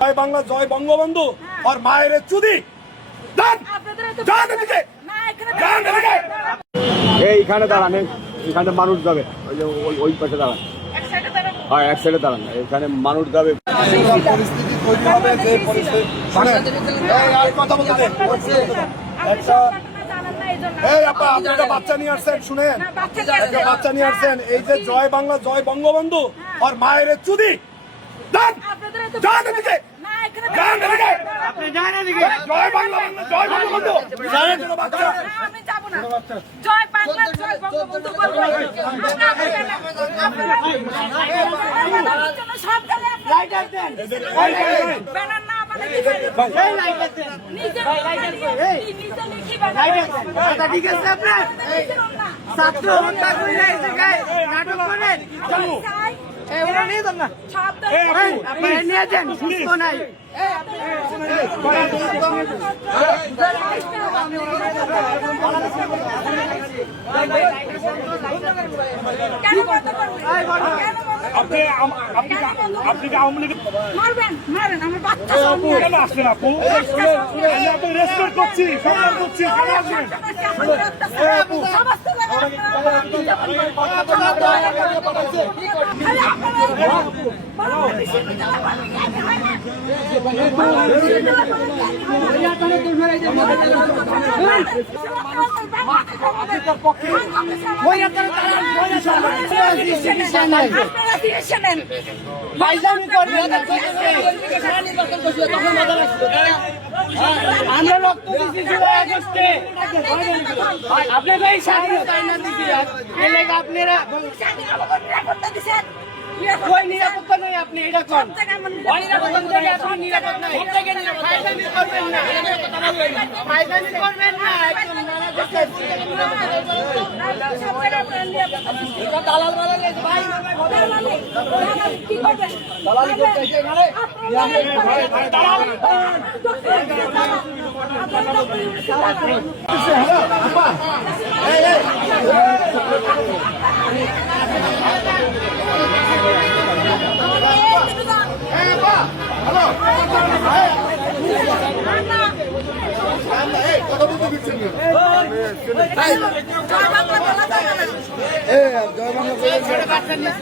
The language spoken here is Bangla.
জয় বাংলা, জয় বঙ্গবন্ধু আর মায়ের চুদি। এইখানে দাঁড়ান, এখানে মানুষ যাবে, ওই যে ওই পাশে দাঁড়ান, হ্যাঁ এক সাইডে দাঁড়ান, এখানে মানুষ যাবে। পরিস্থিতি তৈরি হবে যে পরিস্থিতি, কথা বলতে একটা বাচ্চা নিয়ে আসছেন, শুনেন, একটা বাচ্চা নিয়ে আসছেন। এই যে জয় বাংলা, জয় বঙ্গবন্ধু আর মায়ের চুদি। জয় বাংলা, জয় বঙ্গবন্ধু। আমি যাবো না। জয় বাংলা, জয় বঙ্গবন্ধু বলবো। ব্যানার না বানাতে ঠিক আছে, আপনার ছাত্র হত্যা করে এই জায়গায় নাটক করেন, এগুলো নিয়ে যান না, আপনারা নিয়ে যান, সুস্থ নাই। আপনি কি আওয়ামী লীগ মারবেন? মারেন, আমার বাচ্চা কেন আসলেন? আপু আপনি রেসপেক্ট করছি, সম্মান করছি, কেন আসবেন? আমরা রক্ত দিচ্ছি জুলাই আগস্টে, আপনারা এই স্বাধীনতা না দিচ্ছি, আপনারা কই নিরাপত্তা নয়, আপনি এটা কোন নিরাপত্তা নিরাপদ নাই, করবেন না, ফায়দানি করবেন না, একদম দালাল বালাল ভাই কি করবেন? দালালি করতে এখানে জয় বাংলা বলা যাবে না। জয় বাংলা।